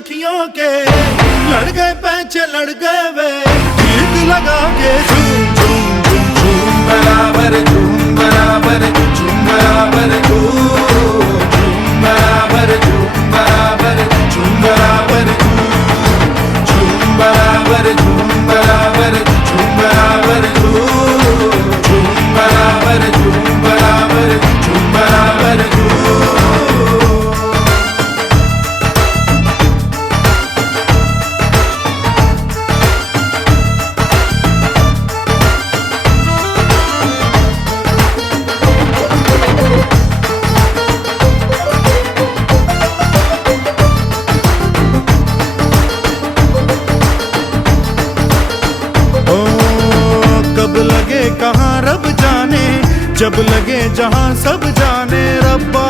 अखियों के लड़ गए पैंचे लड़ गए वे गीत लगा के झूम झूम झूम झूम बराबर झूम बराबर झूम बराबर झूम बराबर झूम बराबर झूम बराबर झूम बराबर झूम बराबर झूम बराबर झूम बराबर झूम बराबर झूम बराबर झूम। कहाँ रब जाने जब लगे जहाँ सब जाने रब्बा।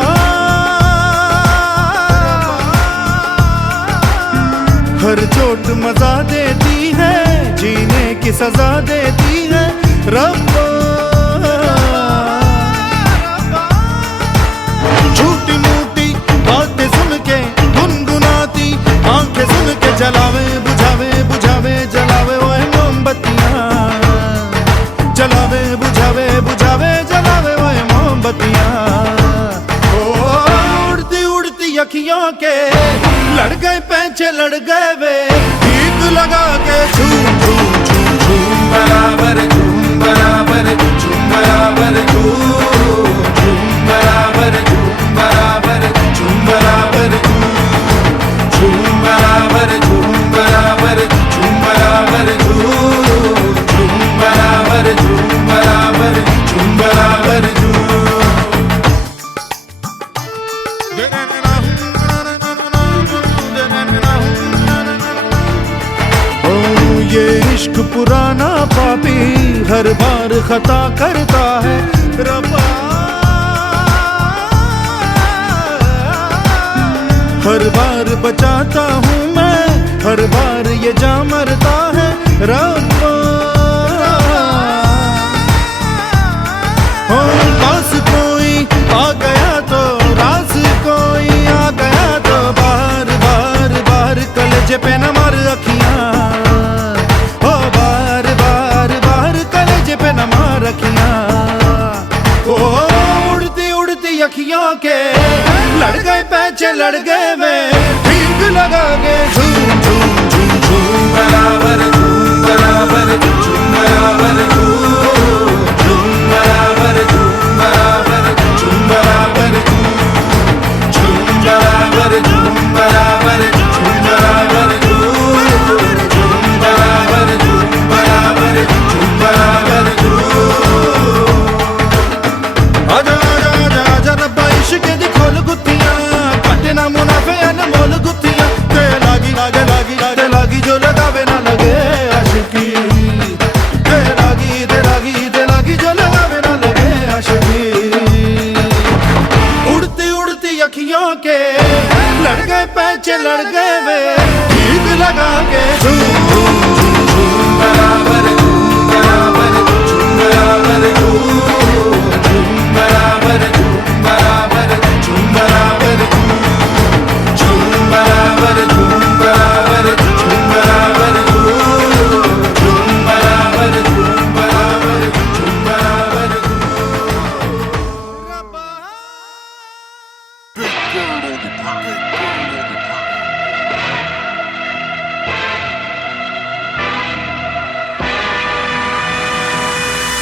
हर चोट मजा देती है जीने की सजा देती है रब्बा। झूठी मूठी बातें सुन के गुनगुनाती आंखें सुन के जलावे बुझावे बुझावे जलावे ओए मोमबत्तियाँ जलावे बुझावे बुझावे जलावे वो मोमबत्तियाँ। उड़ती उड़ती अखियों के लड़ गए पैंचे लड़ गए वे गीत लगा के झूम झूम झूम झूम बराबर झूम बराबर झूम बराबर झूम बराबर झूम बराबर झूम बराबर झूम बराबर झूम बराबर झूम बराबर झूम बराबर झूम बराबर झूम बराबर ओ ये इश्क पुराना पापी हर बार खता करता है रब्बा। हर बार बचाता हूँ मैं हर बार ये जा मरता है रब्बा। पास कोई आ गया तो रास कोई आ गया तो बार बार बार कलेजे पे न मार अखियाँ ओ बार बार बार कलेजे पे न मार अखियाँ। ओ उड़ती उड़ती अखियों के लड़ गए पैंचे लड़ गए वे ठीक लगा के झूम झूम झूम झूम बराबर झूम बराबर झूम बराबर झूम बराबर झूम बराबर झूम बराबर झूम बराबर झूम बराबर झूम बराबर झूम बराबर झूम बराबर झूम बराबर आजा आजा आजा आजा रब्बा इश्क दी खोल गुत्थियां काटे ना मुनाफे अनमोल गुत्थियां ते लागी लागे लागी लागे लागी जो लगावे ना लगे आशिकी ते लागी जो लगावे ना लगे आशिकी। उड़ती उड़ती अखियों के लड़ गए पैंचे लड़ गए वे गीत लगा के झूम झूम झूम झूम बराबर झूम बराबर झूम बराबर झूम बराबर झूम बराबर झूम बराबर झूम बराबर झूम बराबर झूम बराबर झूम बराबर झूम बराबर झूम बराबर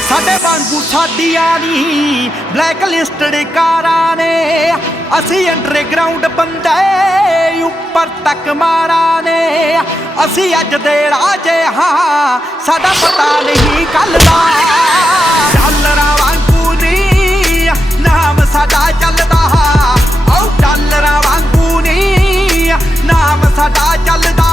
ਸਾਡੇ ਵਾਂਗੂ ਸਾਡੀਆਂ ਨੀ ਬਲੈਕ ਲਿਸਟਡ ਕਾਰਾਂ ਨੇ ਅਸੀਂ ਅੰਡਰਗਰਾਉਂਡ ਬੰਦੇ ਉੱਪਰ ਤੱਕ ਮਾਰਾਂ ਨੇ ਅਸੀਂ ਅੱਜ ਦੇ ਰਾਜੇ ਹਾਂ ਸਾਡਾ ਪਤਾ ਨਹੀਂ ਕੱਲ ਦਾ ਡਾਲਰਾਂ ਵਾਂਗੂ ਨੀ ਨਾਮ ਸਾਡਾ ਚੱਲਦਾ ਓ ਡਾਲਰਾਂ ਵਾਂਗੂ ਨੀ ਨਾਮ ਸਾਡਾ ਚੱਲਦਾ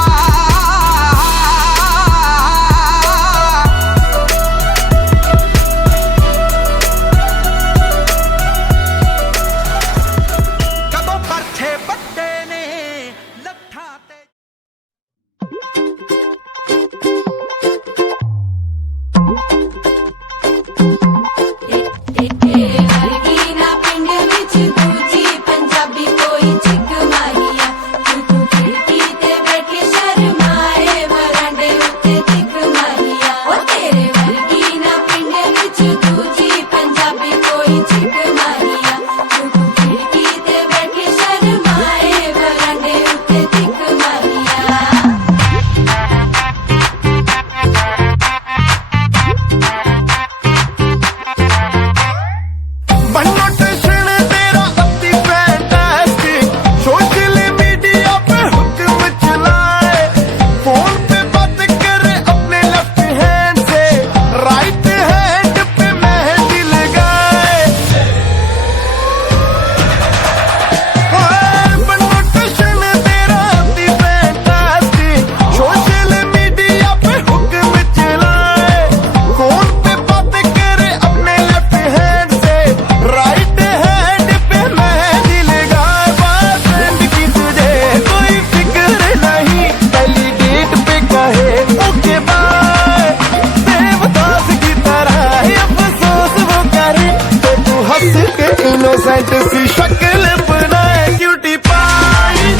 डिसेंट सी शक्ल बनाए क्यूटी पाई,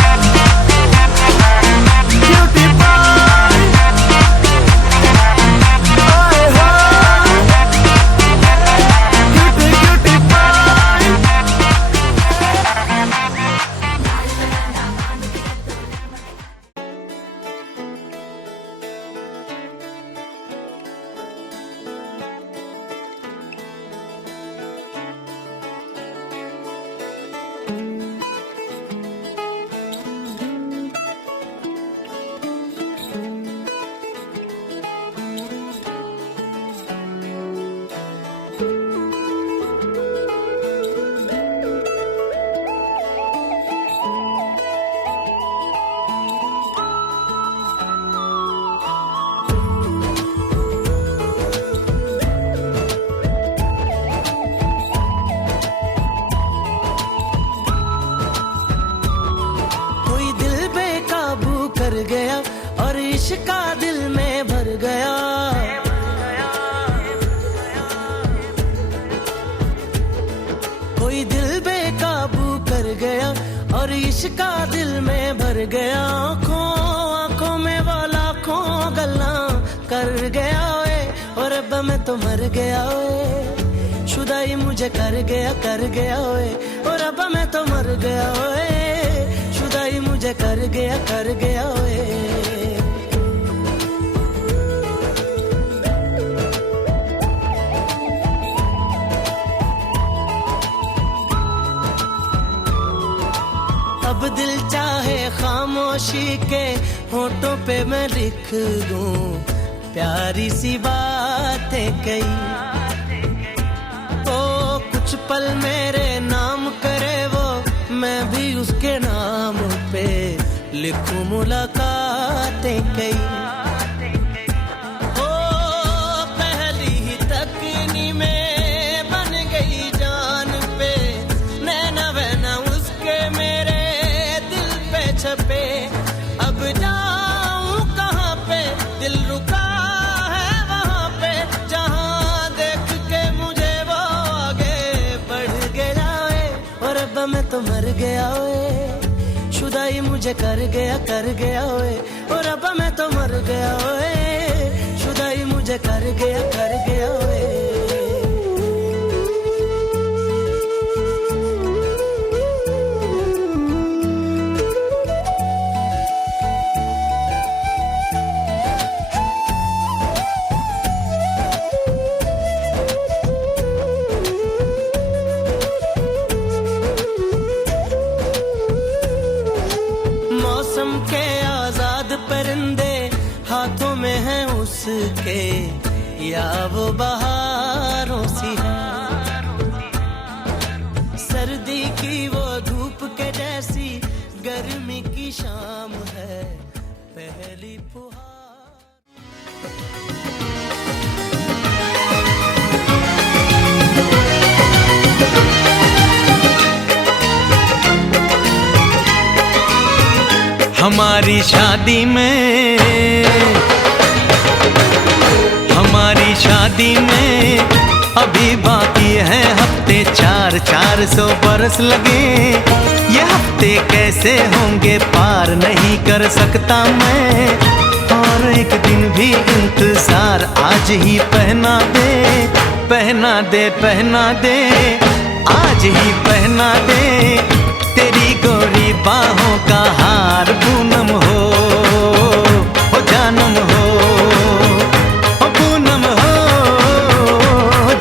क्यूटी पाई, आए हाय क्यूटी क्यूटी पाई। कोई दिल बेकाबू कर गया और इश्का दिल में भर गया। कोई दिल बेकाबू कर गया और इश्का दिल में भर गया। आंखों में वो लाखों गल्ला कर गया ओए, और अब मैं तो मर गया ओए। शुदाई मुझे कर गया ओए, और अब मैं तो मर गया ओए। शुदाई मुझे कर गया ओए। अब दिल चाहे खामोशी के होठों पे मैं लिख दूं प्यारी सी बातें कई। ओ कुछ पल मेरे नाम करे वो, मैं भी उसके नाम पे लिखूं मुलाकातें कई। ओ पहली ही तकनी में बन गई जान पे, नैना वैना उसके मेरे दिल पे छपे। अब जाऊं कहाँ पे, दिल रुका है वहाँ पे, जहाँ देख के मुझे वो आगे बढ़ गया ओए, और अब मैं तो मर गया ओए। शुदाई मुझे कर गया ओए, और अब मैं तो मर गया ओए। शुदाई मुझे कर गया ओए। मौसम के आजाद परिंदे हाथों में हैं उसके, या वो बहारों सी है। सर्दी की वो धूप के जैसी गर्मी की शाम है पहली फुहार। हमारी शादी में, हमारी शादी में अभी बाकी है हफ्ते 400 बरस लगे। ये हफ्ते कैसे होंगे पार नहीं कर सकता मैं, और एक दिन भी इंतजार आज ही पहना दे, पहना दे, पहना दे, आज ही पहना दे। तेरी गोरी बाहों का हार पूनम हो जानम हो, पूनम हो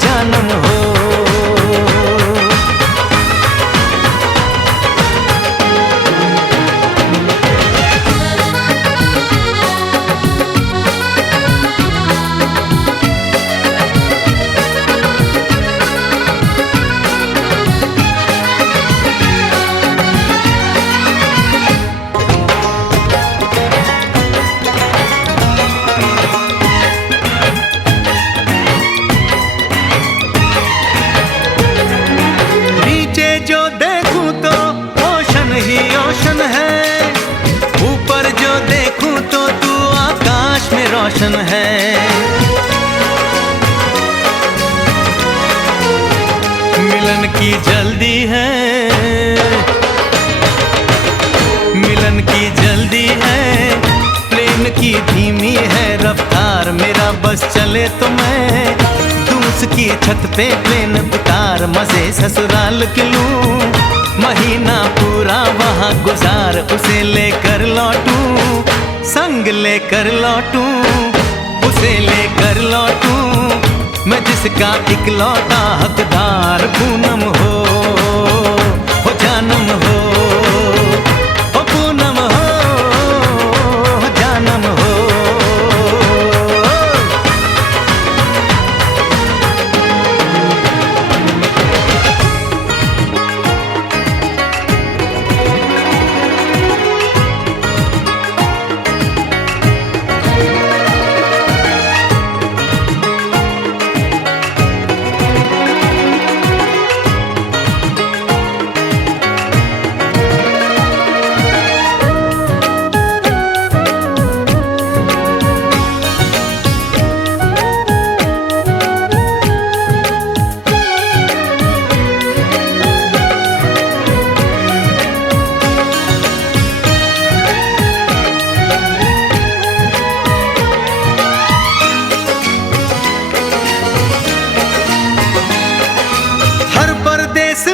जानम हो। रोशन है। मिलन मिलन की जल्दी है, मिलन की जल्दी है, प्रेम की धीमी है रफ्तार। मेरा बस चले तो मैं तू उसकी छत पे प्लेन उतार, मजे ससुराल के लूं, महीना पूरा वहाँ गुजार, उसे लेकर लौटूं, संग लेकर लौटूं, उसे लेकर लौटूं, मैं जिसका इकलौता हकदार। पूनम हो जानम हो, पूनम हो जानम हो।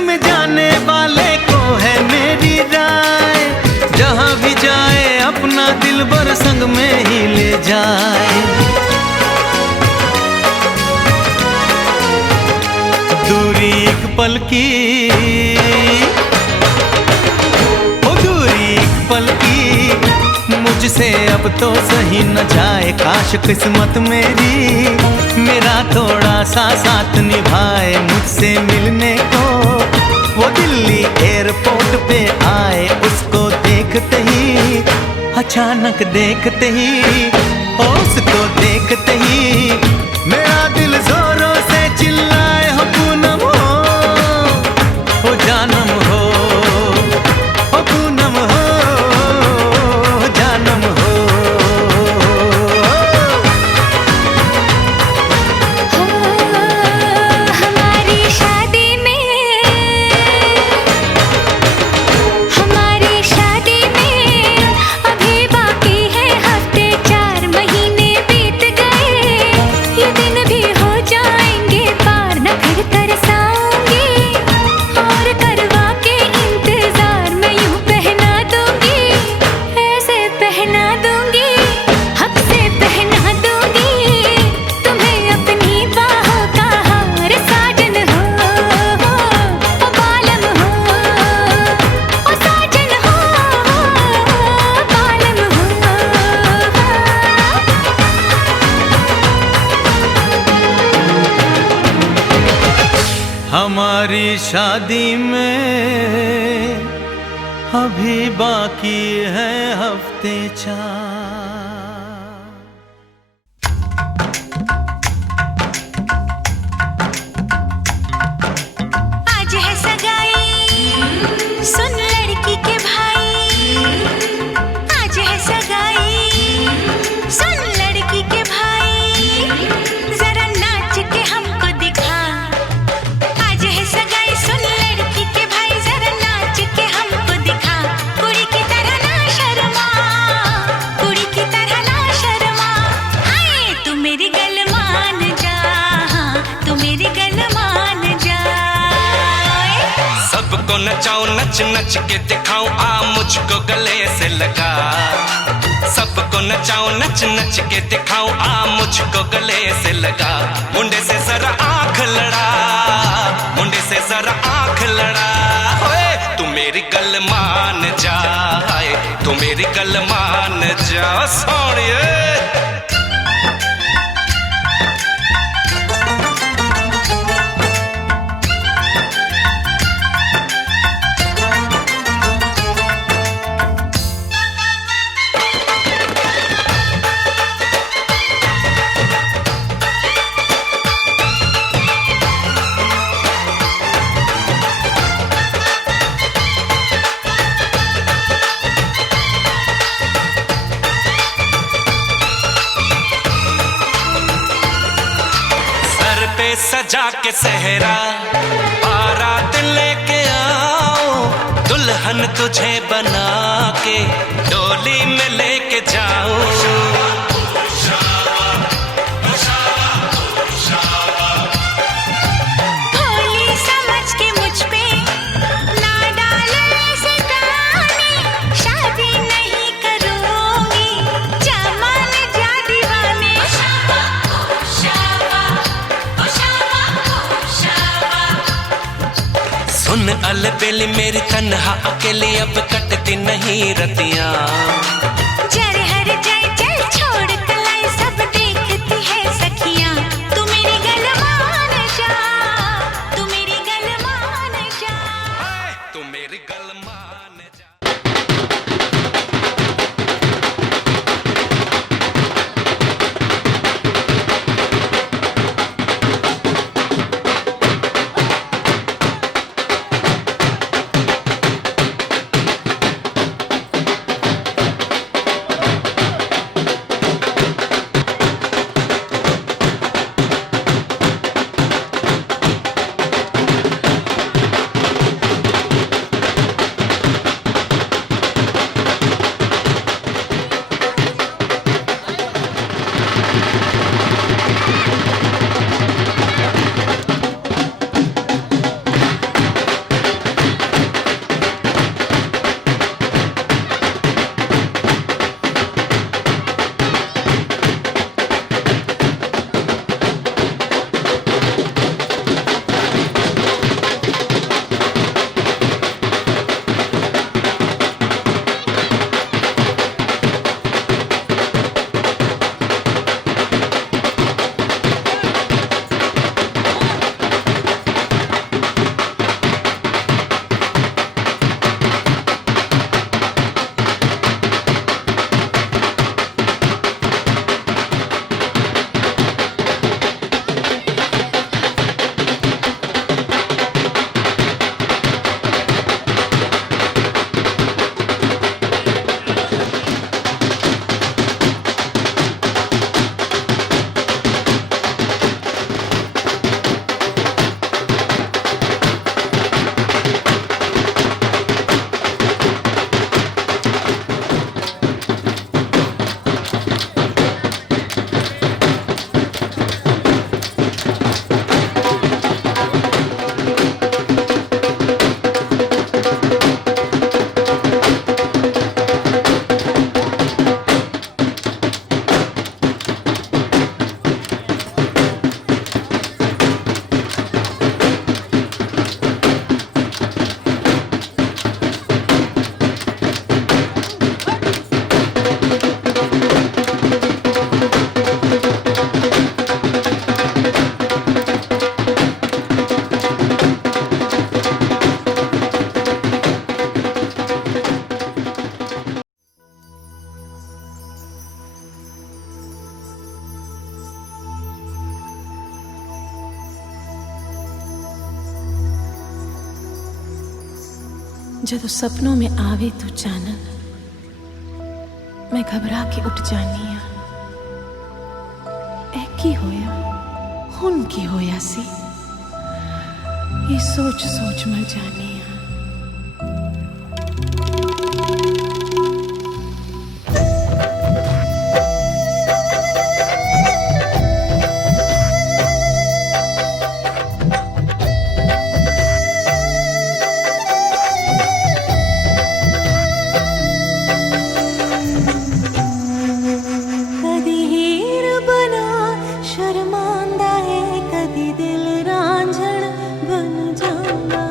में जाने वाले को है मेरी राय, जहां भी जाए अपना दिलबर संग में ही ले जाए। दूरी एक पल की, ओ दूरी एक पल की, मुझसे अब तो सही न जाए। काश किस्मत मेरी मेरा थोड़ा सा साथ निभाए, मुझसे मिलने को वो दिल्ली एयरपोर्ट पे आए। उसको देखते ही, अचानक देखते ही, उसको देखते ही मेरा दिल जोरों से चिल्लाए, हो पूनम हो जानम हो, हो पूनम हो जानम हो। हमारी शादी में अभी बाकी है हफ्ते 4। आज है सगाई, सुन लड़की के भाई, आज है सगाई, सुन लड़की के भाई, जरा नाच के हमको दिखा। आज है सगाई, सुन लड़की के भाई, जरा नाच के हमको दिखा। कुड़ी की तरह ना शर्मा, कुड़ी की तरह ना शर्मा, हाय तू मेरी गल मान जा, तू मेरी गल मान जा। सबको नचाऊं, नच नच के दिखाऊं, आ मुझको गले से लगा। सबको नचाऊं, नच नच के दिखाऊं, आ मुझको गले से लगा। मुंडे से जरा आंख लड़ा, मुंडे से जरा आंख लड़ा। ओए तू मेरी गल मान जा, तू मेरी गल मान जा सोनिए। सजा के सहरा, पार बारात लेके आओ, दुल्हन तुझे बना के डोली में लेके जाओ। भोली समझ के मुझ पे ना डालो ऐसे ताने, शादी नहीं करूंगी जमान जा दीवाने। सुन अलबेली मेरी तन्हा अकेली अब कटती नहीं रतियां। जर हर जाए चल छोड़ कलाई सब देखती है सखियां। तू मेरी गल मान जा, तू मेरी गल मान जा। तू मेरी गल मान जा। जदों सपनों में आवे तू चानन, मैं घबरा के उठ जानी आ। ए की होया हुन की होया सी, ये सोच सोच मर जानी आ। कदी हीर बना शर्मांदा है, कदी दिल रांझण बन जांदा।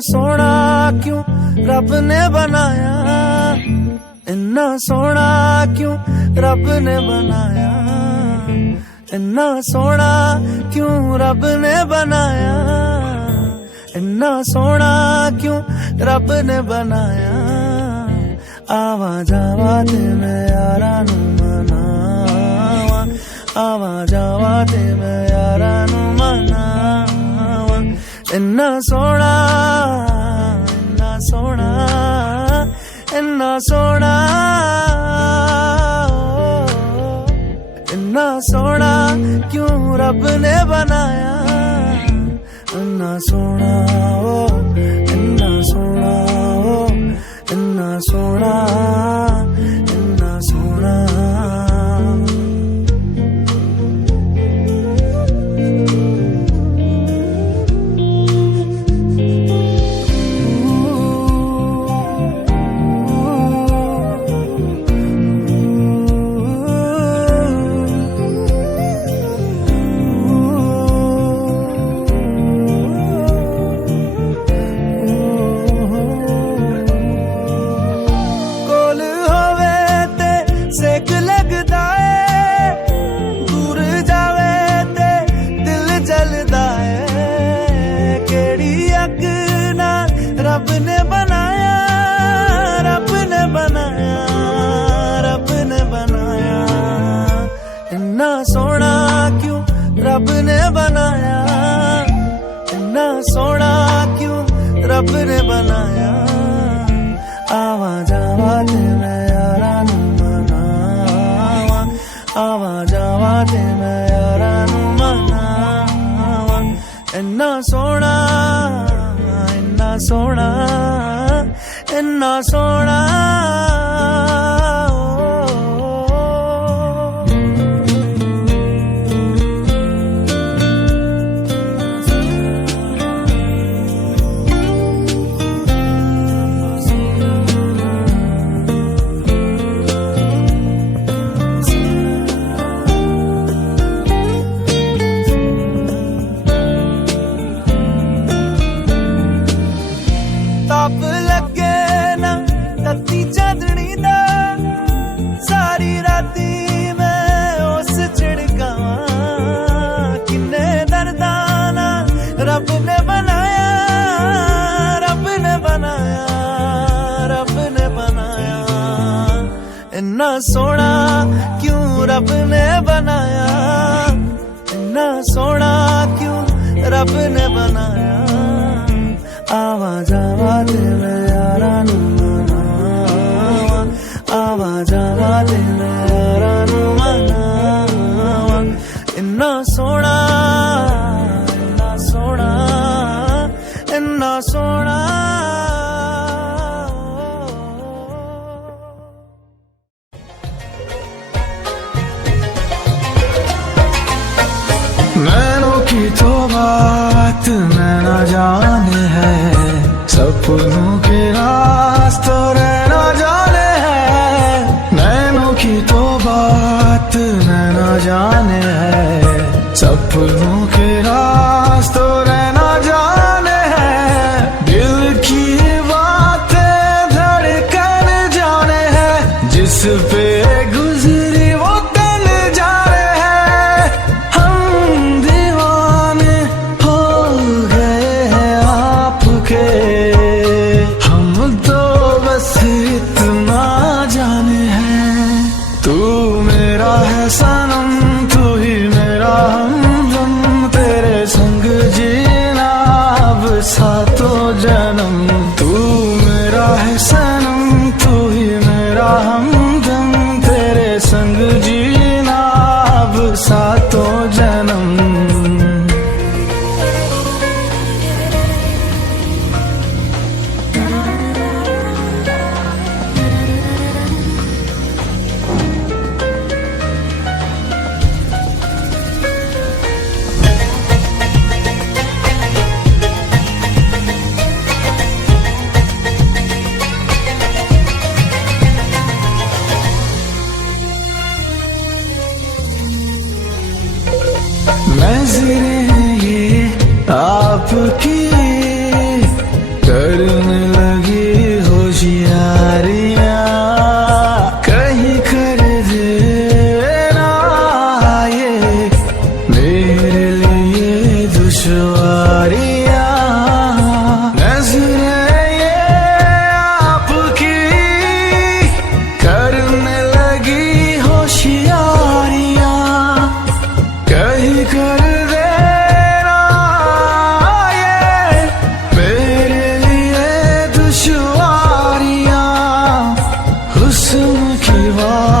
सोना क्यों रब ने बनाया, इन्ना सोना क्यों रब ने बनाया, इन्ना सोना क्यों रब ने बनाया, इन्ना सोना क्यों रब ने बनाया। आवा जावा ते मैं यारा नू मनावा, आवा जावा ते मैं यारा नू मनावा। इन्ना सोना, इन्ना सोना, इन्ना सोना, इन्ना सोना क्यों रब ने बनाया, इन्ना सोना, इन्ना सोना, इन्ना सोना, इन्ना सोना। रब ने बनाया, रब ने बनाया, रब ने बनाया। इन्ना सोना क्यों रब ने बनाया, इन्ना सोना क्यों रब ने बनाया। आवा जावा ते मैं यारा नू मनावा, आवा जावा ते मैं यारा नू मनावा। इन्ना सोना, इन्ना सोना, इन्ना सोना। ताप लगे ना तत्ती चांदनी दा, सारी राती मैं उस छिड़कावा। किन्ने दर्दाना रब ने बनाया, रब ने बनाया, रब ने बनाया। इन्ना सोना क्यों रब ने बनाया, इन्ना सोना क्यों रब ने बनाया। आवा जावा ते मैं यारा नू मनावा, आवा जावा ते मैं यारा नू मनावा। इन्ना सोना, इन्ना सोना, इन्ना सोना। नैनों की तो बात नैना जाने है, सपनों के रास्तों रहना जाने है। नैनों की तो बात नैना जाने है, सपनों के रास्तों रहना जाने है। दिल की बातें धड़कन जाने है, जिस पे गुजरी वो तन जाने है। हम दीवाने हो गए हैं आपके,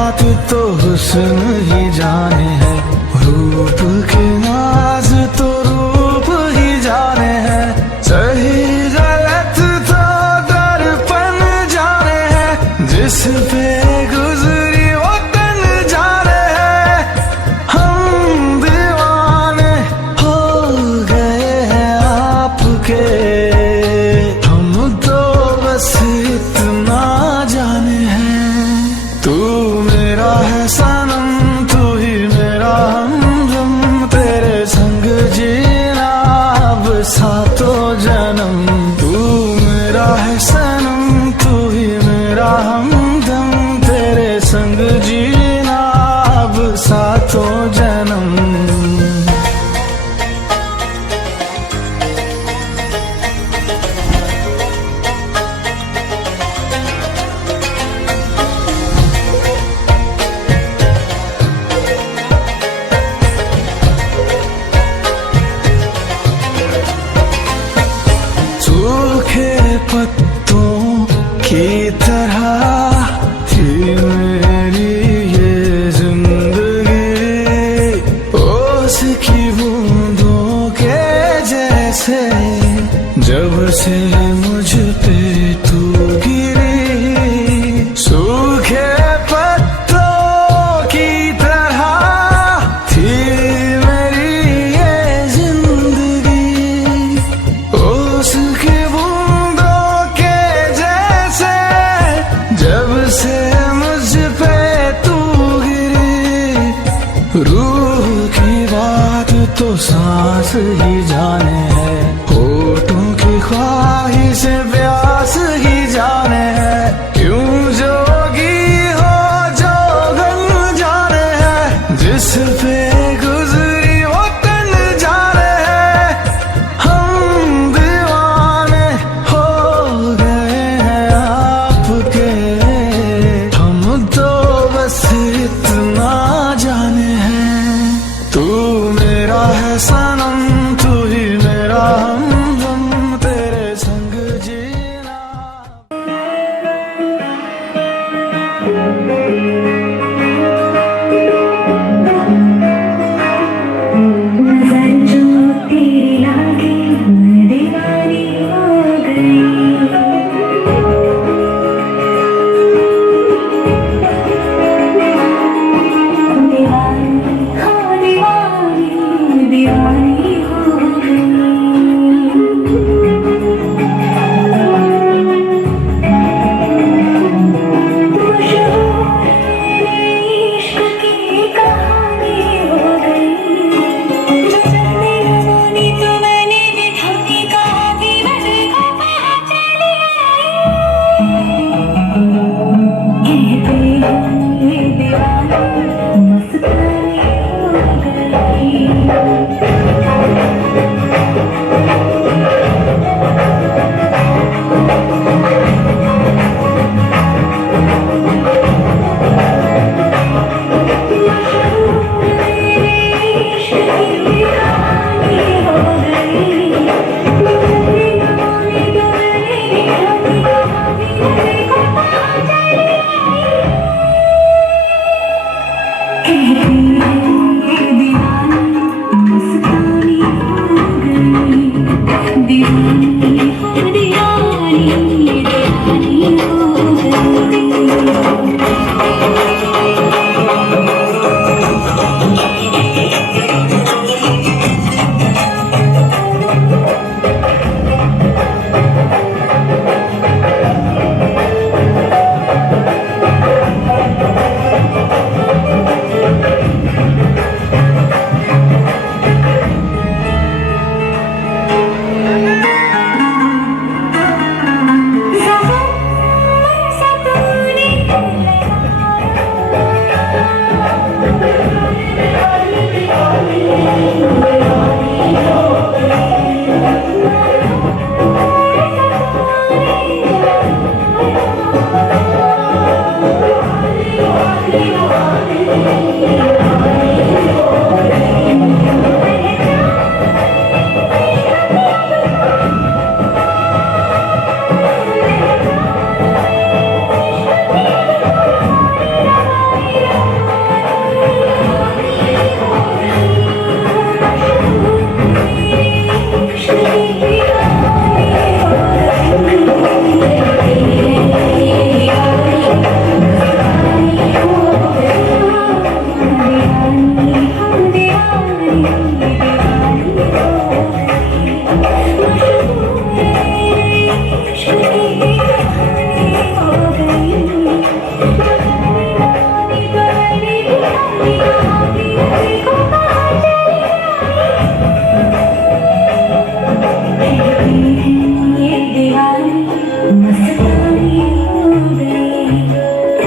बात तो हुस्न ही जाने है, रूप के नाज तो रूप ही जाने हैं, सही गलत तो दर्पण जाने हैं, जिस पे गुजरी वो तन जाने हैं। हम दीवाने हो गए हैं आपके, हम तो बस इतना जाने हैं। तू मेरा है सनम, तू ही मेरा हमदम, तेरे संग जीना अब सातों जन्म। तू मेरा है सनम, तू ही मेरा हमदम, तेरे संग जीना अब सातों जन्म। सूखे पत्तों की तरह थी मेरी ये जिंदगी, ओस की बूंदों के जैसे जब से मुझ पे तू गिरी। सूखे पत्तों की तरह थी मेरी ये जिंदगी, ओस की बूंदों के जैसे जब से मुझ पे तू गिरी। रूह की बात तो सांस ही जाने है, होठों की ख्वाहिश प्यास ही जाने है, क्यों जोगी हो जोगन जाने है, जिस पे गुजरी वो तन जाने है। हम दीवाने हो गए हैं आपके, हम तो बस इतना जाने हैं। तू मेरा है सनम, तू ही मेरा हमदम, तेरे संग जीना। नजर जो तेरी लागी मैं दीवानी हो गई। दीवानी हो दीवानी, दीवानी हो गई। मशहूर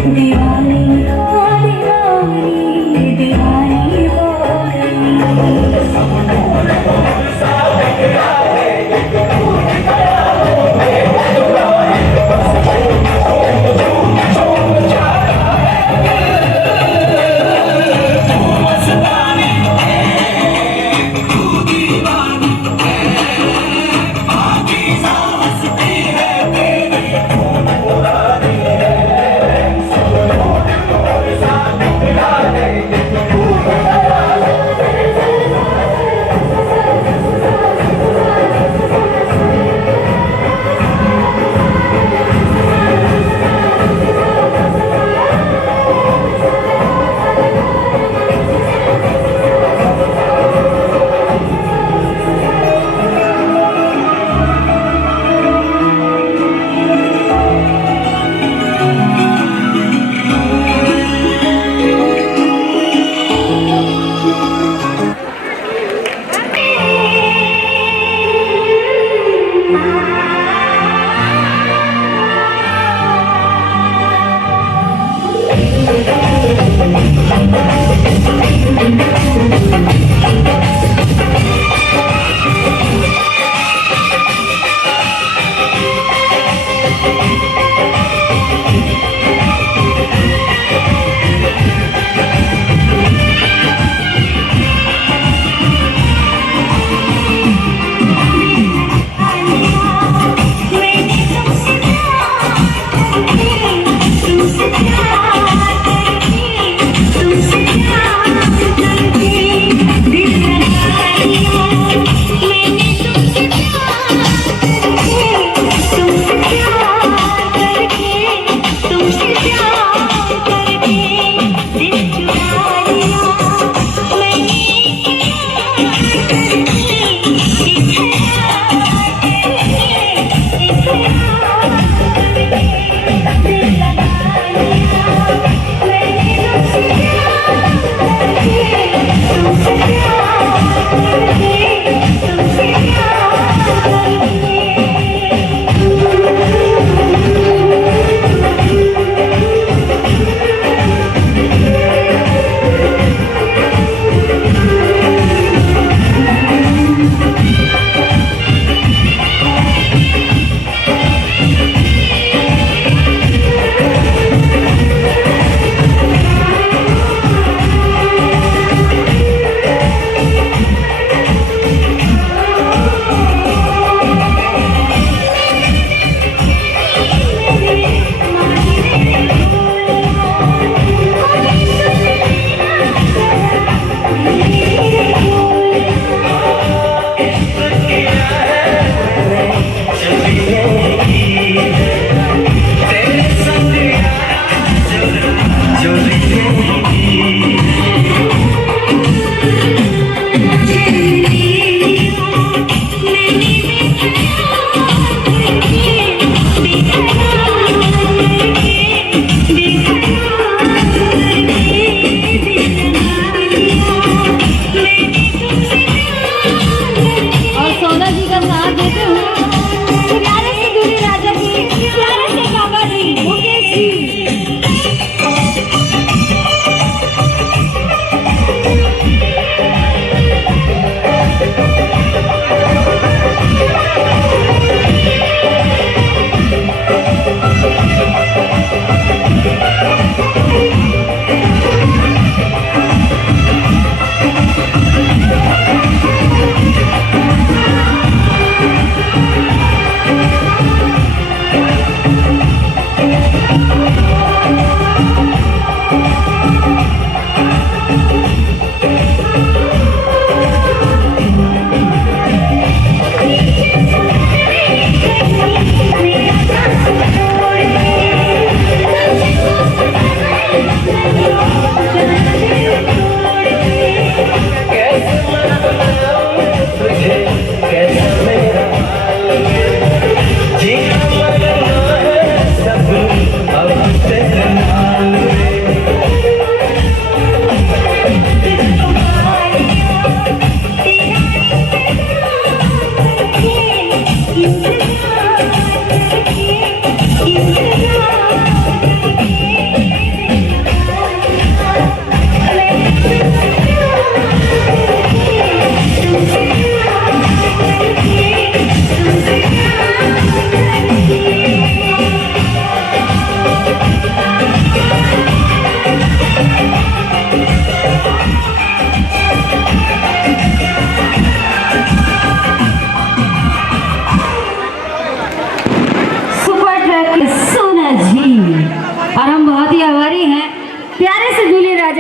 दीवानी हो दीवानी दीवानी हो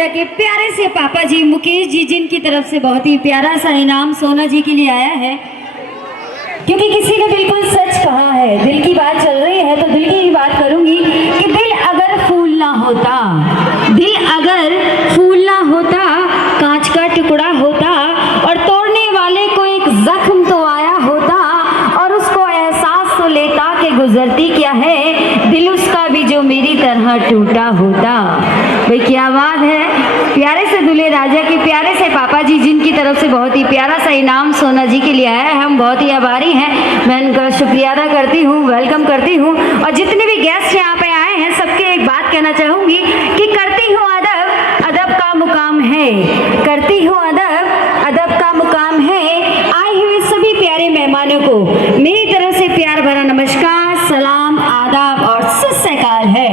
राजा के प्यारे से पापा जी मुकेश जी, जिनकी तरफ से बहुत ही प्यारा सा इनाम सोना जी के लिए आया है। क्योंकि किसी ने बिल्कुल सच कहा है, दिल की बात चल रही है तो दिल की ही बात करूंगी कि दिल अगर फूल ना होता, दिल अगर फूल ना होता, कांच का टुकड़ा होता और तोड़ने वाले को एक जख्म तो आया होता और उसको एहसास तो लेता कि गुजरती क्या है, दिल उसका भी जो मेरी तरह टूटा होता। भाई क्या बात है, प्यारे से दूल्हे राजा के प्यारे से पापा जी, जिनकी तरफ से बहुत ही प्यारा सा इनाम सोना जी के लिए आया है। हम बहुत ही आभारी हैं, मैं उनका शुक्रिया अदा करती हूँ, वेलकम करती हूँ। और जितने भी गेस्ट यहाँ पे आए हैं सबके एक बात कहना चाहूँगी कि करती हूँ अदब, अदब का मुकाम है, करती हूँ अदब, अदब का मुकाम है। आए हुए सभी प्यारे मेहमानों को मेरी तरफ से प्यार भरा नमस्कार, सलाम, आदाब और सत श्री अकाल है।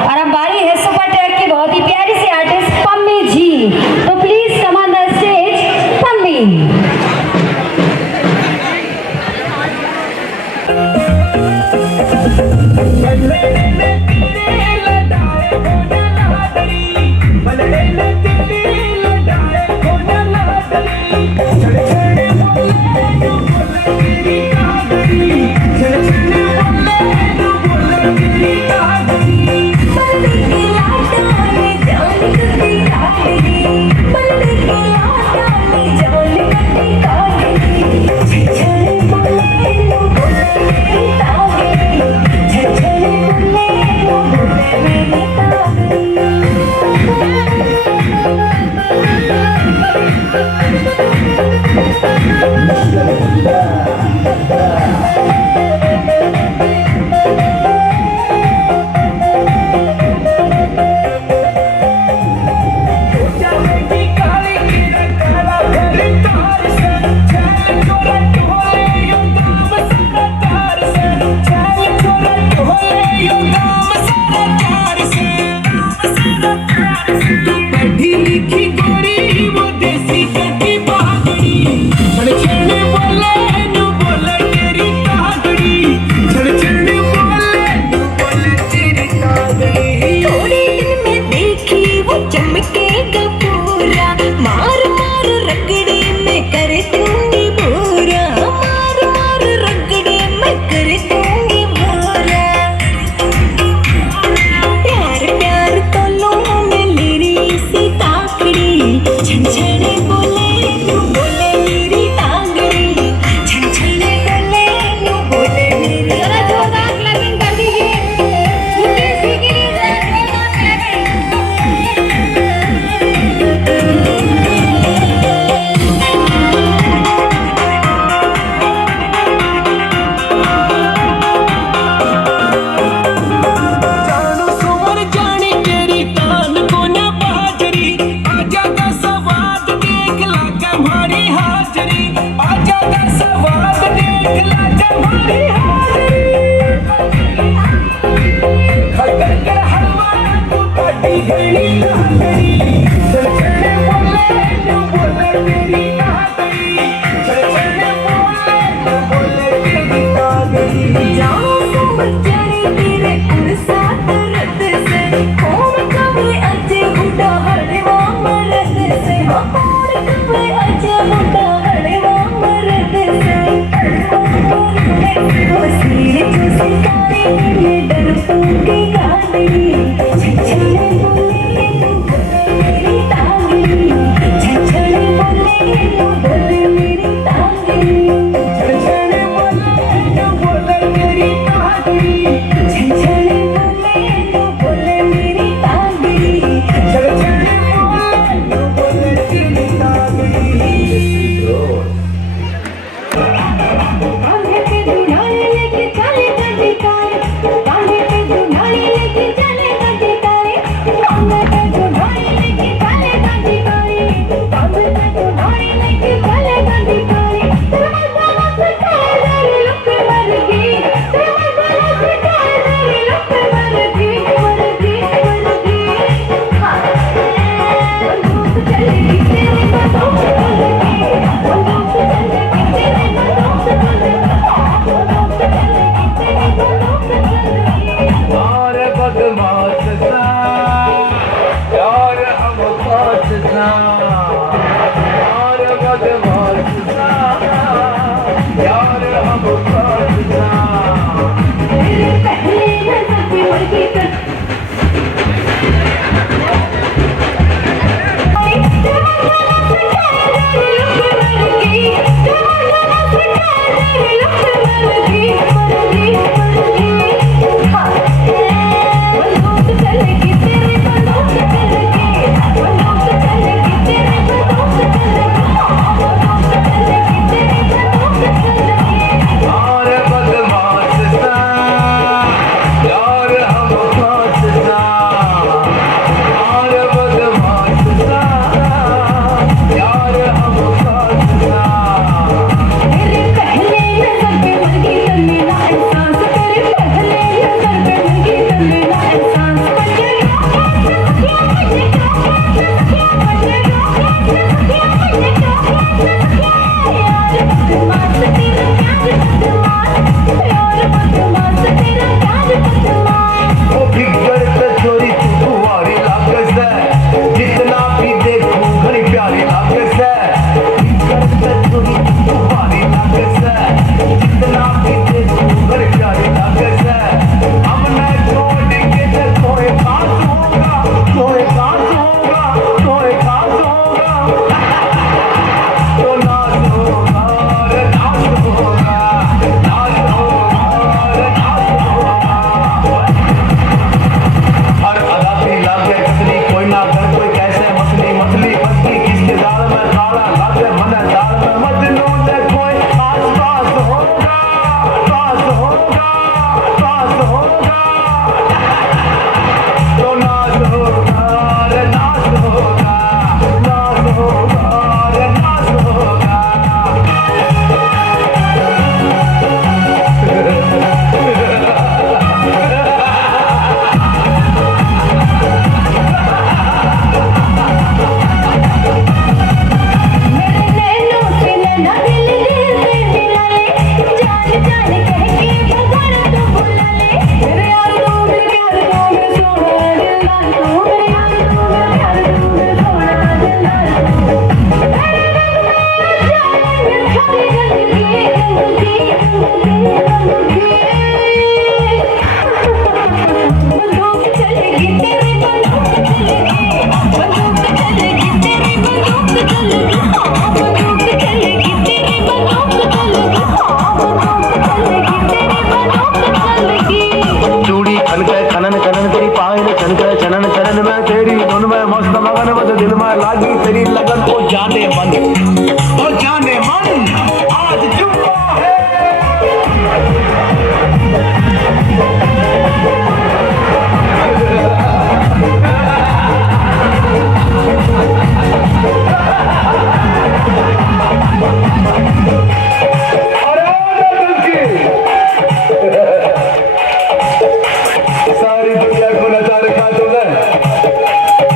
और अब बारी है सुपर ट्रैक की बहुत ही प्यारी सी आर्टिस्ट पम्मी जी, तो please come on the stage Pammi. चूड़ी खनके खनन खनन तेरी पायल छनके छनन छनन में तेरी धुन में मस्त मगन बस दिल में लागी तेरी लगन ओ जाने मन आज जुम्मा है। सारी दुनिया को नचा रखा तुमने,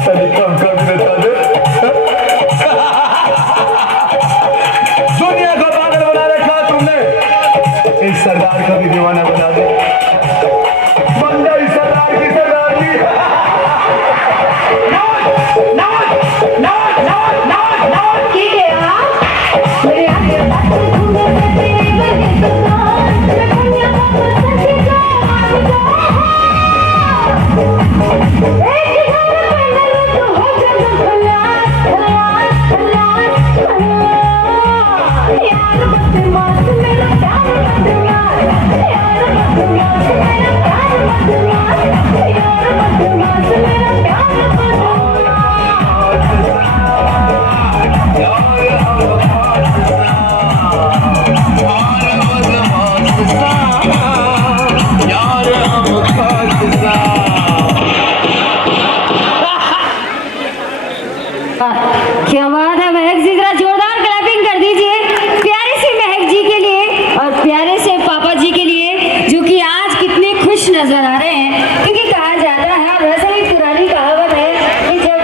सभी कम कम नचा दे। दुनिया को पागल बना रखा तुमने, इस सरदार का भी दीवाना बना दे। बन जाओ इस सरदार की सरदारगी। ठीक है यार, मेरे आगे बात सुनने से तेरी बनी सुनान, मैं दुनिया को सच्ची जान एक घर में मैं तो हो जाऊं खलास यार बदमाश मेरा प्यार बदमाश यार बदमाश मेरा प्यार बदमाश यार बदमाश मेरा प्यार क्या बात है महक जी, जरा जोरदार क्लैपिंग कर दीजिए प्यारे से महक जी के लिए और प्यारे से पापा जी के लिए, जो कि आज कितने खुश नजर आ रहे हैं। क्योंकि कहा जाता है, और वैसे भी पुरानी कहावत है कि जब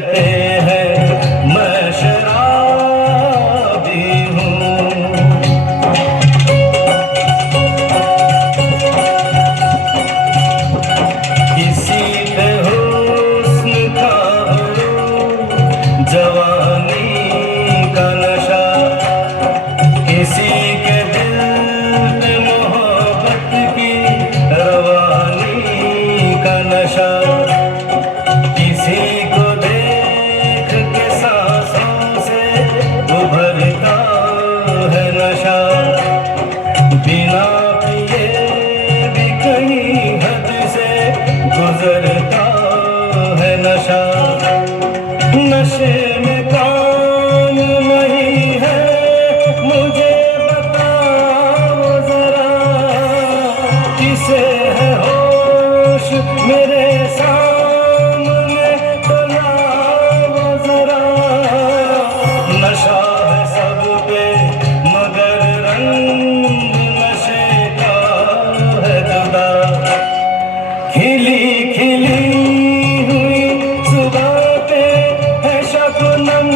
कहते हैं मैं शराबी हूँ। किसी पे हुस्न का जवानी का नशा, किसी के दिल पे मोहब्बत की रवानी का नशा, किसी को देख के सांसों से उभरता है नशा, बिना पिए भी कहीं हद से गुजरता है नशा। नशे में काम नहीं है, मुझे बताओ जरा, किसे है होश मेरे सामने तो लाओ जरा। नशा है सब पे मगर रंग नशे का है जुदा। खिली खिली हुई सुबह पे है शबनम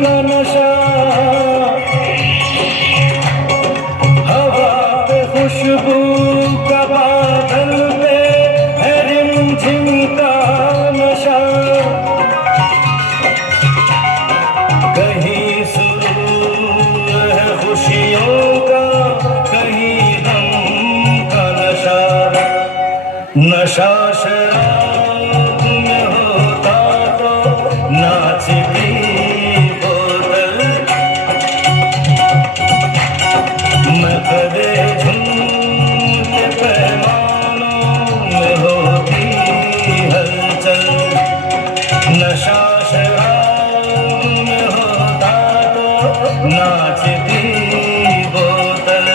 का नशा, हवा पे खुशबू का बादल पे है रिमझिम का नशा। कहीं सुरूर है खुशियों का, कहीं गम का नशा। नशा शराब में होता तो नाचती बोतल, नकदे झूठे पैमानों में होती हलचल। नशा शराब में होता तो नाचती बोतल।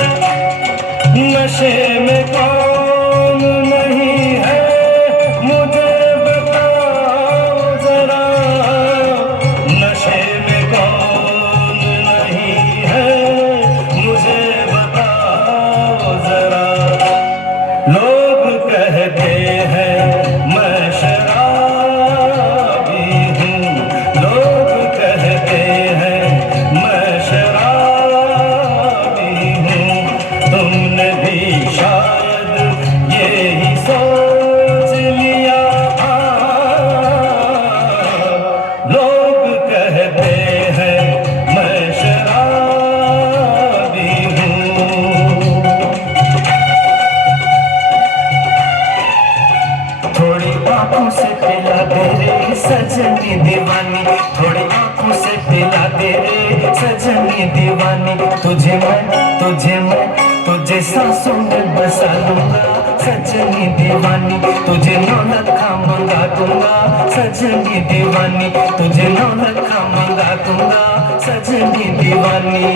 नशे में कौन नहीं है, मुझे बताओ जरा, नशे में कौन नहीं है, मुझे बताओ जरा। लोग कहते हैं मैं शराबी हूँ, लोग कहते हैं मैं शराबी हूँ। तुमने भी शायद यही सोच लिया, लोग कहते हैं मैं शराबी हूँ। थोड़ी आंखों से पिला दे रे सजनी दीवानी, थोड़ी आंखों से पिला दे रे सजनी दीवानी। तुझे मैं तुझे सांसों में बसा लूंगा सजनी दीवानी। तुझे 9 लखा मंगा दूंगा सजनी दीवानी, तुझे 9 लखा मंगा दूंगा सजनी दीवानी।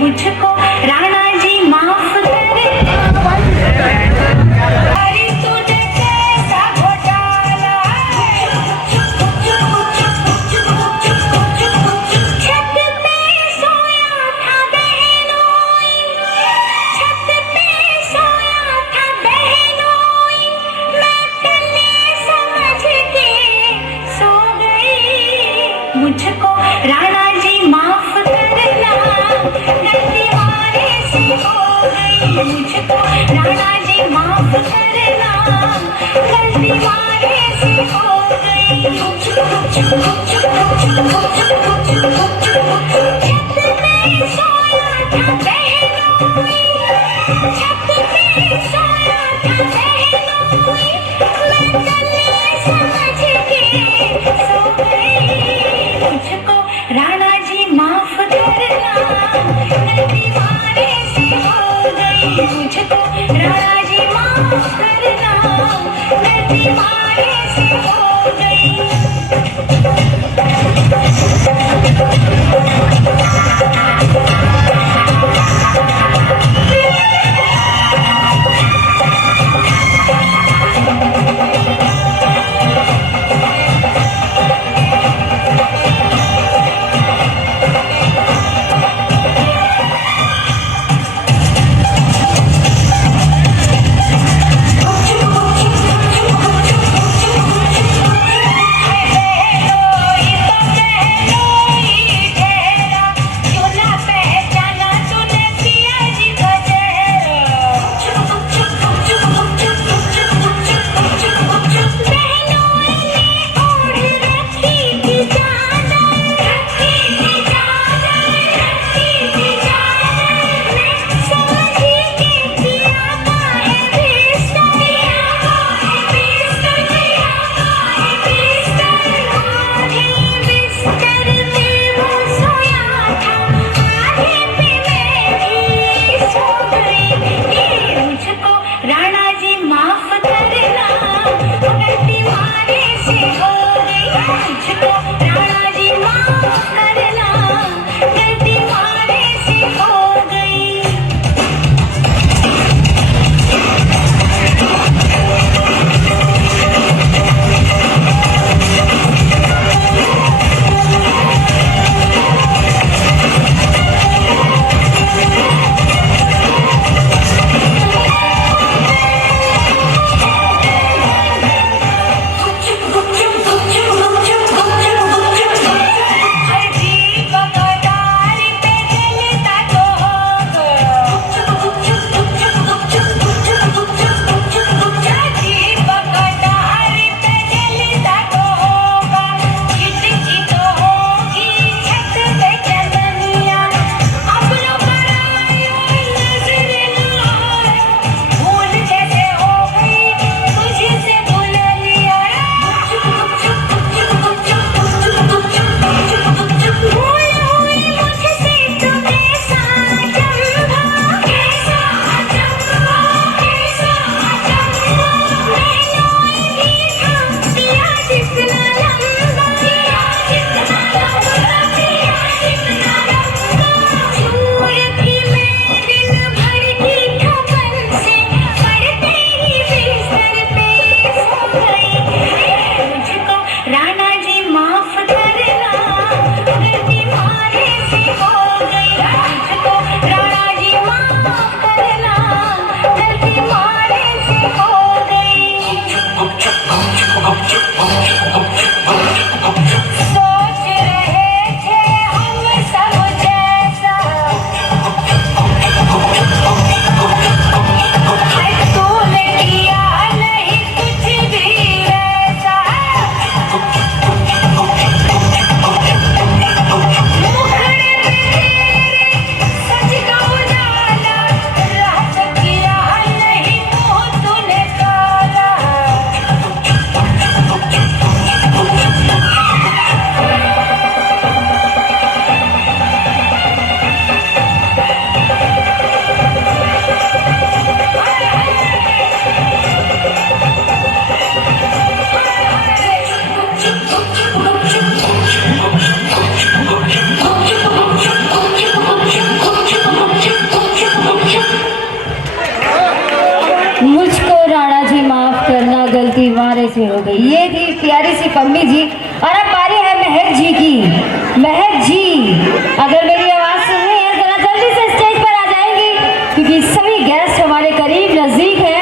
मुझको राणा जी माफ करे अरे तूने कैसा घोटाला छत पे सोया था बहनोई छत पे सोया था बहनोई मैं तन्ने समझ के सो गई मुझको राणा जी माफ करना गलती मारे से हो गई मुझको राणा जी माफ करना गलती मारे से हो गई छत पे सोया था बहनोई छत पे सोया था बहनोई मैं तन्ने समझ के सो गई मुझको राणा जी माफ करना गलती मारे से हो गई मुझको राणा जी माफ करना गलती मारे से हो गई प्यारी सी पम्मी जी। और अब बारी है महक जी की। महक जी, अगर मेरी आवाज सुननी है जरा जल्दी से स्टेज पर आ जाएंगी, क्योंकि सभी गेस्ट हमारे करीब नजदीक हैं।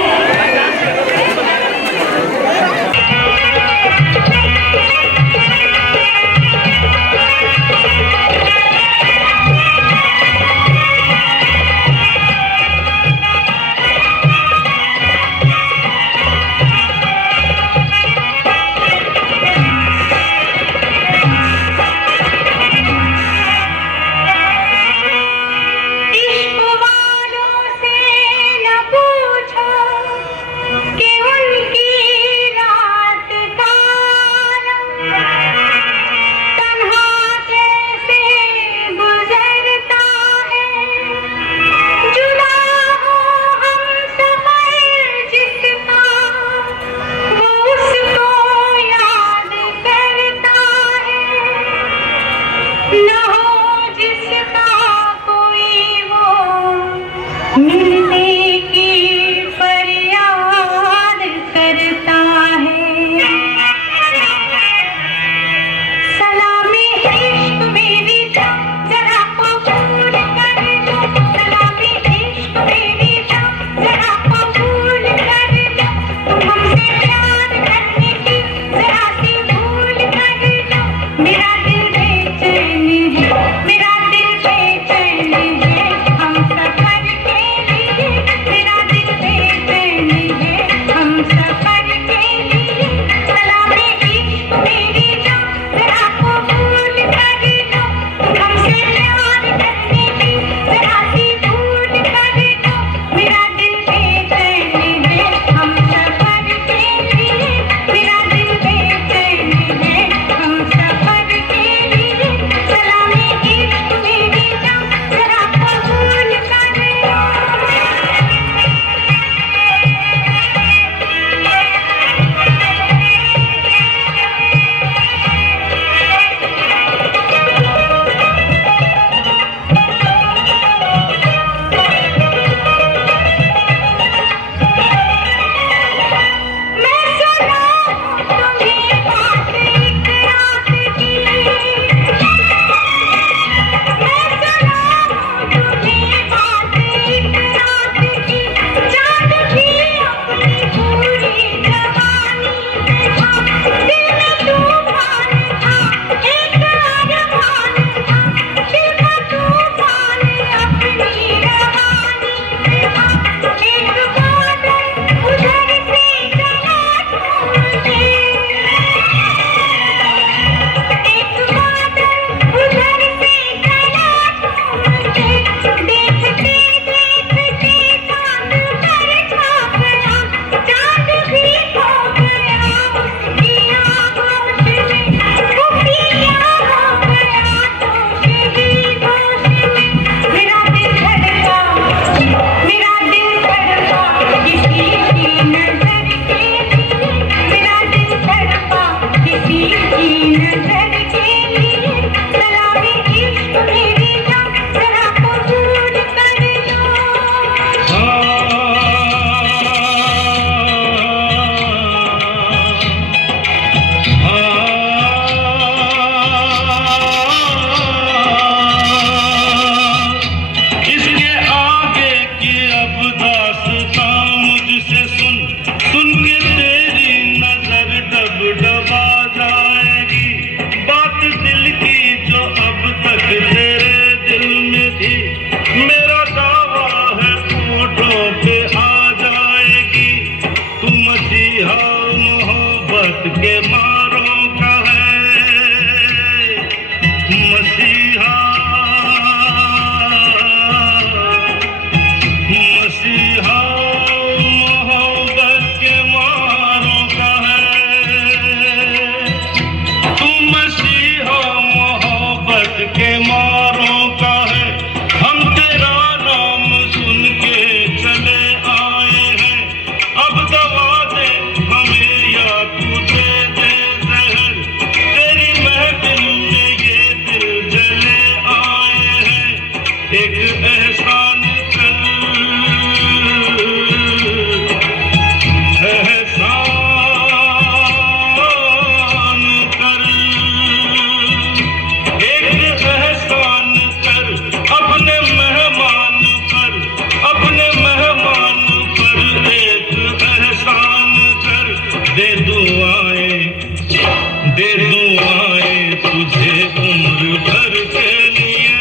दे दुआएं तुझे उम्र भर के लिए,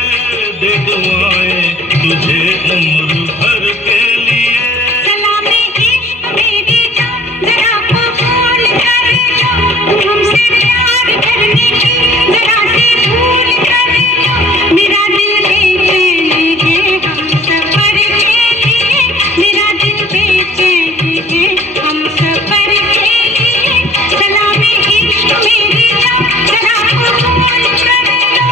दे दुआएं तुझे उम्र भर के लिए। सलामी इश्क मेरी जान जरा कबूल कर लो, हमसे प्यार करने की जरा सी भूल कर लो। मेरा दिल बेचैन है हम सफर के लिए, मेरा दिल बेचैन है हम सफर के लिए। सलामी इश्क मेरी जान जरा कबूल कर लो।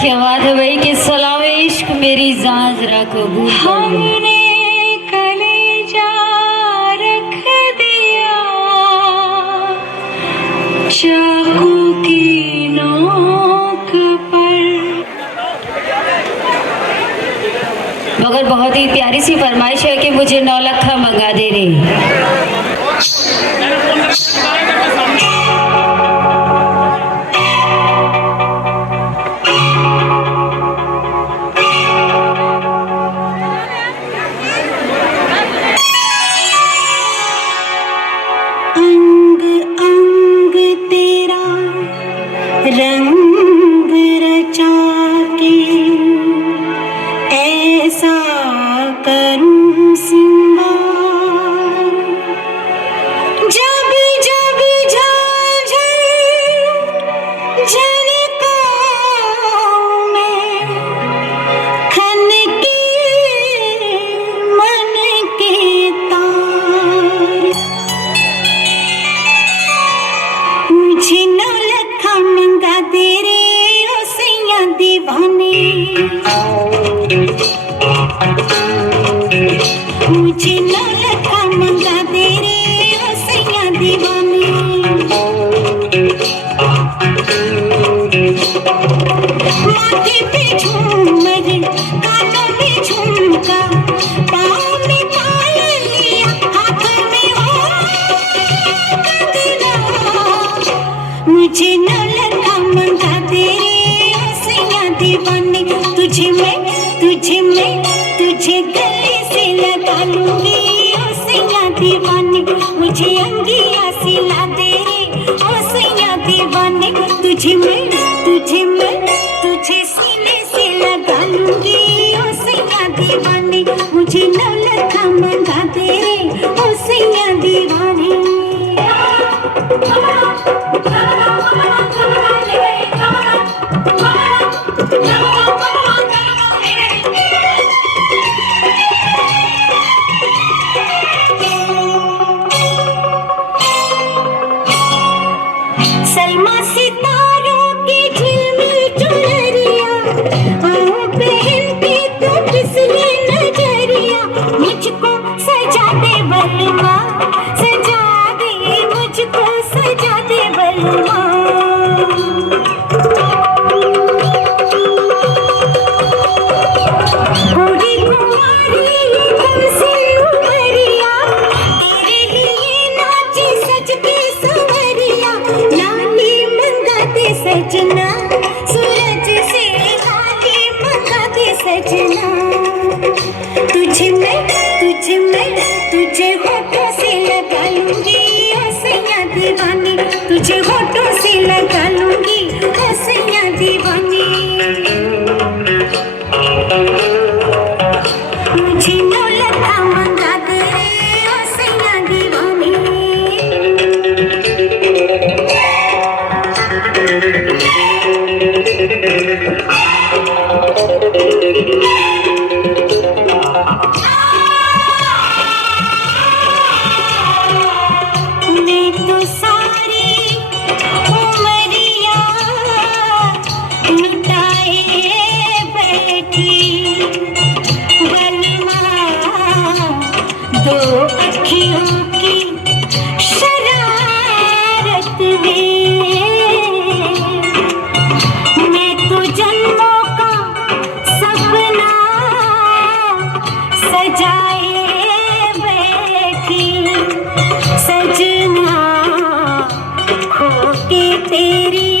क्या बात है भाई कि सलाम इश्क मेरी जान जरा कबूल कर लो। हमने कलेजा रख दिया चाकू की नोक पर। मगर बहुत ही प्यारी सी फरमाइश है कि मुझे 9 लाख मंगा दे रे। अंग अंग तेरा रंग रचा के ऐसा करूं सिंगार, जब जब झांझर झनकाऊं मैं, खनके मन के तार। मुझे 9 लाख मंगा दे रे ओ सैया दीवाने, मुझे 9 लाख मंगा दे रे ओ सैया दीवाने। माथे पे झूमर कानों में झुमका, पाँव में पायलिया हाथ में हो कंगना। मुझे 9 लाख मंगा दे रे ओ सैया दीवाने। तुझे गले से लगा लूंगी ओ सैया दीवाने, मुझे अंगिया सिला दे रे ओ सैया दीवाने। तुझे सीने से लगा लूंगी ओ सैया दीवाने, मुझे 9 लाख मंगा दे रे ओ सैया दीवाने। सलमा सितारों की झिलमिल चुनरिया, आओ पहन के तो फिसले नजरिया। मुझको सजा दे बलमा, सजा दे मुझको सजा दे बलमा। पूरी कुंवारी तुमसे उमरिया, तेरे लिए नाची सज के संवरिया। लाली मंगा दे सजना, सूरज से लाली मंगा दे सजना। तुझे होठों से लगा लूंगी ओ सैया दीवानी, तुझे होठों से लगा लूंगी ओ सैया दीवानी। मुझे 9 लाख मंगा दे रे ओ सैया दीवानी। मैं तो सारी उमरिया लुटाए बैठी, बलमा 2 अखियों की शरारत में। मैं तो जन्मों का सपना सजाए बैठी, सजना खो के तेरी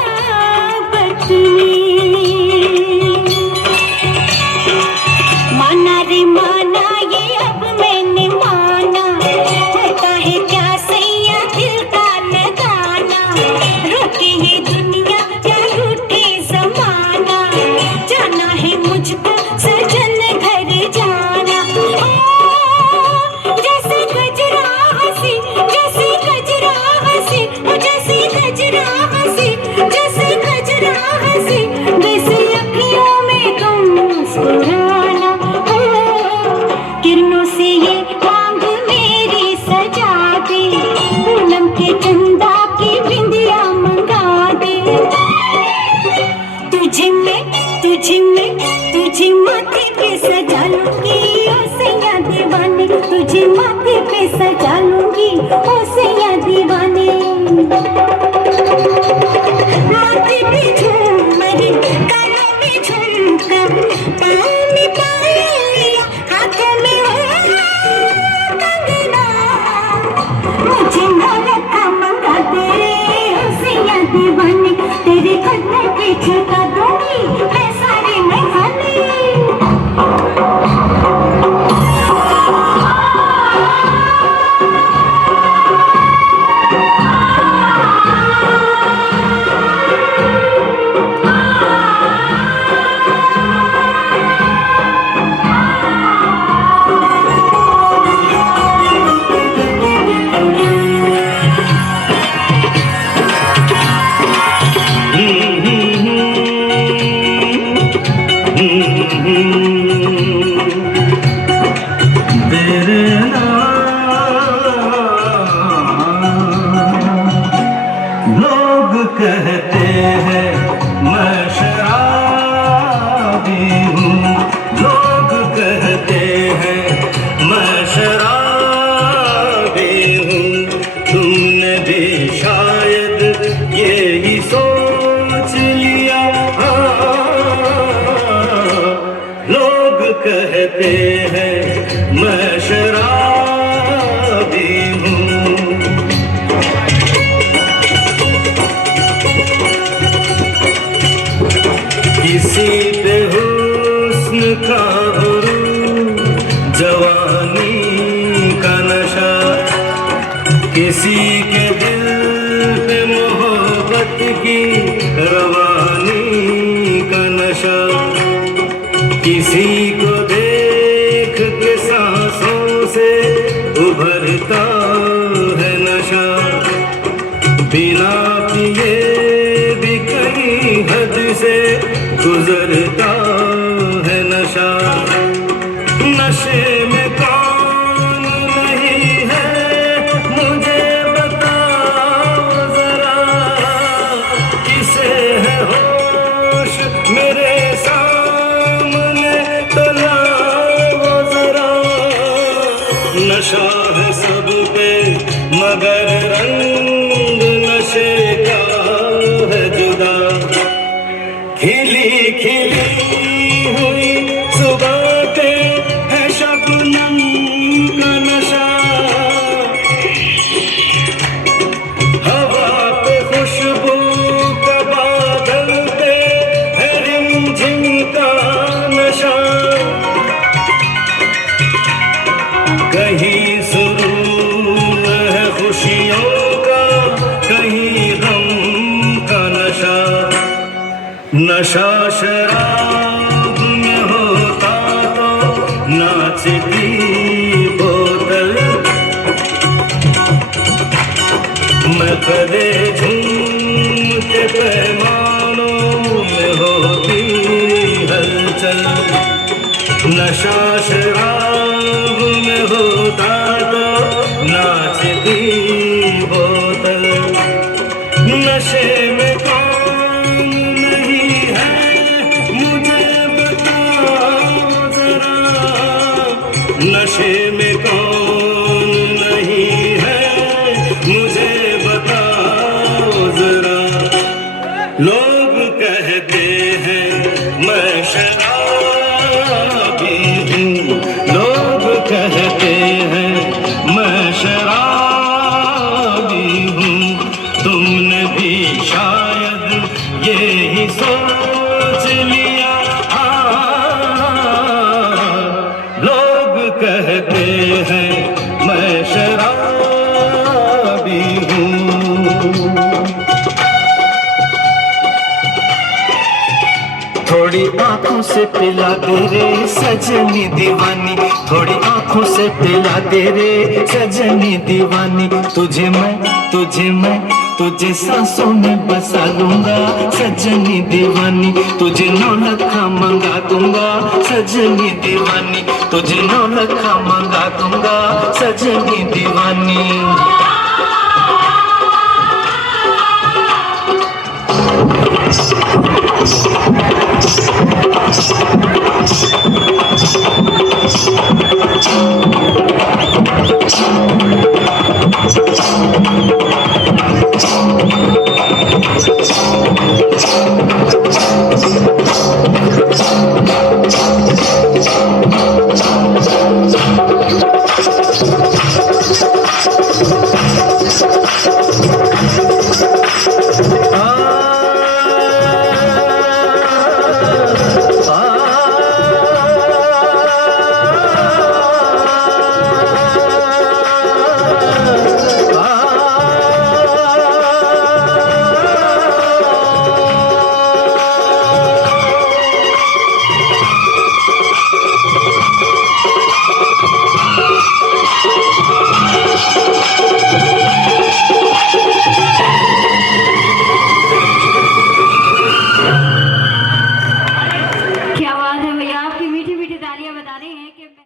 मोहब्बत में। माना रे माना ओ सैया दीवाने माथे पे झूमर कानों में झुमका पाँव में पायल हाथों में कंगना मुझे नौलखा मंगा दे ओ सैया दीवाने तेरे कदमों पे झुका दूंगी मैं सारे महफाने लोग कहते हैं मैं शराबी हूँ लोग कहते हैं मैं शराबी हूँ तुमने भी शायद यही सोच लिया लोग कहते हैं मैं शराबी हूँ किसी पे हुस्न का गुरूर जवानी का नशा किसी के दिल पे मोहब्बत की रवानी का नशा किसी को देख के सांसों से उभरता है नशा बिना पिए भी कहीं हद से गुजरता है नशा नशे में कौन नहीं है मुझे बताओ जरा किसे है होश मेरे सामने तो लाओ जरा नशा है सब पे मगर रंग नशे का है जुदा खिली खिली हुई सुबह पे है शबनम का नशा हवा पे खुशबू का बादल पे है रिमझिम का नशा कहीं सुरूर है खुशियों का कहीं गम का नशा नशा शराब में होता तो नाचती बोतल मैं कदे झूमते पैमानों में होती हलचल नशा शराब में होता तो नाचती बोतल नशे में कौन नहीं है मुझे बताओ जरा नशे में कौन नहीं है मुझे बताओ जरा लोग कहते हैं मैं शराबी हूँ लोग कहते हैं मैं शराबी हूँ तुमने भी शायद यही सोच लिया लोग कहते हैं मैं शराबी हूँ थोड़ी आंखों से पिला दे रे सजनी दीवानी थोड़ी आंखों से पिला दे रे सजनी दीवानी तुझे तुझे सांसों में बसा लूंगा सजनी दीवानी तुझे 9 लखा मंगा दूंगा सजनी दीवानी तुझे 9 लखा मंगा दूंगा सजनी दीवानी